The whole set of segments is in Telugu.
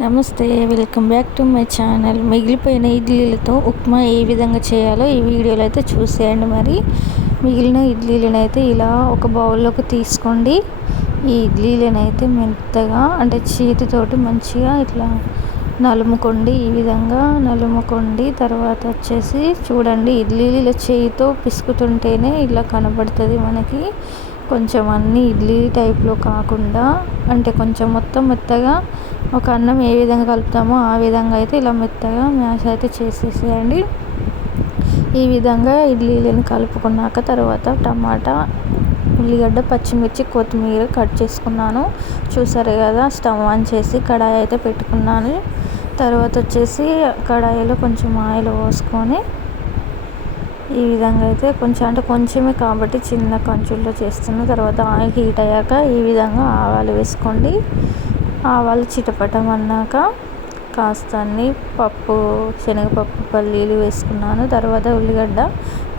Namaste welcome back to my channel. మిగిలిపోయిన ఇడ్లీలతో ఉప్మా ఏ విధంగా చేయాలో ఈ వీడియోలో అయితే చూసేయండి మరి. మిగిలిన ఇడ్లీలను అయితే ఇలా ఒక బౌల్లోకి తీసుకోండి. ఈ ఇడ్లీలను అయితే మెత్తగా అంటే చేతితోటి మంచిగా ఇట్లా నలుముకోండి. ఈ విధంగా నలుముకోండి. తర్వాత వచ్చేసి చూడండి ఇడ్లీలు ఇలా చేయితో పిసుకుతుంటేనే ఇలా కనబడుతుంది మనకి. కొంచెం అన్నీ ఇడ్లీ టైప్లో కాకుండా అంటే కొంచెం మొత్తం మెత్తగా ఒక అన్నం ఏ విధంగా కలుపుతామో ఆ విధంగా అయితే ఇలా మెత్తగా మ్యాష్ అయితే చేసేసేయండి. ఈ విధంగా ఇడ్లీలను కలుపుకున్నాక తర్వాత టమాటా ఉల్లిగడ్డ పచ్చిమిర్చి కొత్తిమీర కట్ చేసుకున్నాను. చూసారు కదా స్టవ్ ఆన్ చేసి కడాయి అయితే పెట్టుకున్నాను. తర్వాత వచ్చేసి కడాయిలో కొంచెం ఆయిల్ పోసుకొని ఈ విధంగా అయితే కొంచెం అంటే కొంచెమే కాబట్టి చిన్న కంచుల్లో చేస్తున్న తర్వాత ఆయిల్ హీట్ అయ్యాక ఈ విధంగా ఆవాలు వేసుకోండి. ఆవాలు చిటపటం అన్నాక కాస్త అన్ని పప్పు శనగపప్పు పల్లీలు వేసుకున్నాను. తర్వాత ఉల్లిగడ్డ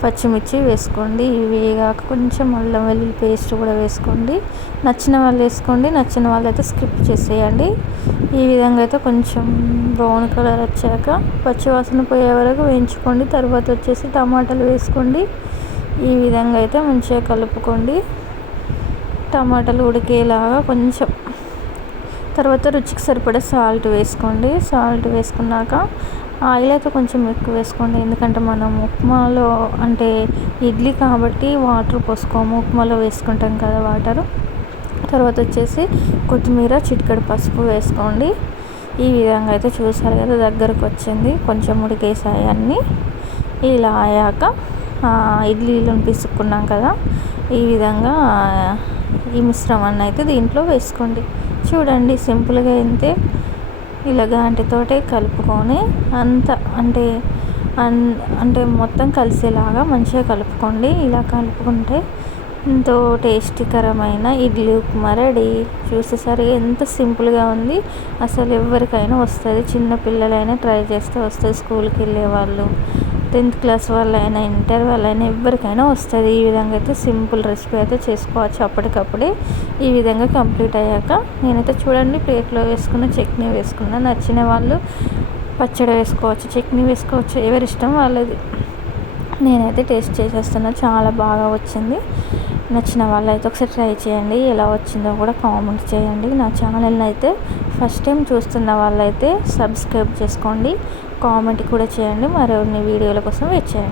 పచ్చిమిర్చి వేసుకోండి. ఇవి వేగాక కొంచెం అల్లం వెల్లుల్లి పేస్ట్ కూడా వేసుకోండి. నచ్చిన వాళ్ళు వేసుకోండి. నచ్చిన వాళ్ళు అయితే స్కిప్ చేసేయండి. ఈ విధంగా అయితే కొంచెం బ్రౌన్ కలర్ వచ్చాక పచ్చివాసన పోయే వరకు వేయించుకోండి. తర్వాత వచ్చేసి టమాటాలు వేసుకోండి. ఈ విధంగా అయితే మంచిగా కలుపుకోండి. టమాటాలు ఉడికేలాగా కొంచెం తర్వాత రుచికి సరిపడే సాల్ట్ వేసుకోండి. సాల్ట్ వేసుకున్నాక ఆయిల్ అయితే కొంచెం ఎక్కువ వేసుకోండి. ఎందుకంటే మనం ఉప్మాలో అంటే ఇడ్లీ కాబట్టి వాటర్ పోసుకోము. ఉప్మాలో వేసుకుంటాం కదా వాటర్. తర్వాత వచ్చేసి కొత్తిమీర చిటికెడు పసుపు వేసుకోండి. ఈ విధంగా అయితే చూసారు కదా దగ్గరకు వచ్చింది. కొంచెం ఉడికేసాయి అన్నీ. ఇలా అయ్యాక ఇడ్లీలను పిసుక్కున్నాం కదా. ఈ విధంగా ఈ మిశ్రమాన్ని అయితే దీంట్లో వేసుకోండి. చూడండి సింపుల్గా అయితే ఇలా గంటతోటే కలుపుకొని అంత అంటే అంటే మొత్తం కలిసేలాగా మంచిగా కలుపుకోండి. ఇలా కలుపుకుంటే ఎంతో టేస్టీకరమైన ఇడ్లీ ఉప్మా రెడీ. చూసేసరికి ఎంత సింపుల్గా ఉంది. అసలు ఎవరికైనా వస్తుంది. చిన్న పిల్లలైనా ట్రై చేస్తే వస్తుంది. స్కూల్కి వెళ్ళే వాళ్ళు టెన్త్ క్లాస్ వాళ్ళైనా ఇంటర్ వాళ్ళైనా ఎవరికైనా వస్తుంది. ఈ విధంగా అయితే సింపుల్ రెసిపీ అయితే చేసుకోవచ్చు అప్పటికప్పుడే. ఈ విధంగా కంప్లీట్ అయ్యాక నేనైతే చూడండి ప్లేట్లో వేసుకున్న చట్నీ వేసుకున్న. నచ్చిన వాళ్ళు పచ్చడి వేసుకోవచ్చు చట్నీ వేసుకోవచ్చు. ఎవరి ఇష్టం వాళ్ళది. నేనైతే టేస్ట్ చేసేస్తున్నా. చాలా బాగా వచ్చింది. నచ్చిన వాళ్ళు అయితే ఒకసారి ట్రై చేయండి. ఎలా వచ్చిందో కూడా కామెంట్ చేయండి. నా ఛానల్ని అయితే ఫస్ట్ టైం చూస్తున్న వాళ్ళైతే సబ్స్క్రైబ్ చేసుకోండి. కామెంట్ కూడా చేయండి. మరిన్ని వీడియోల కోసం వెయిట్ చేయండి.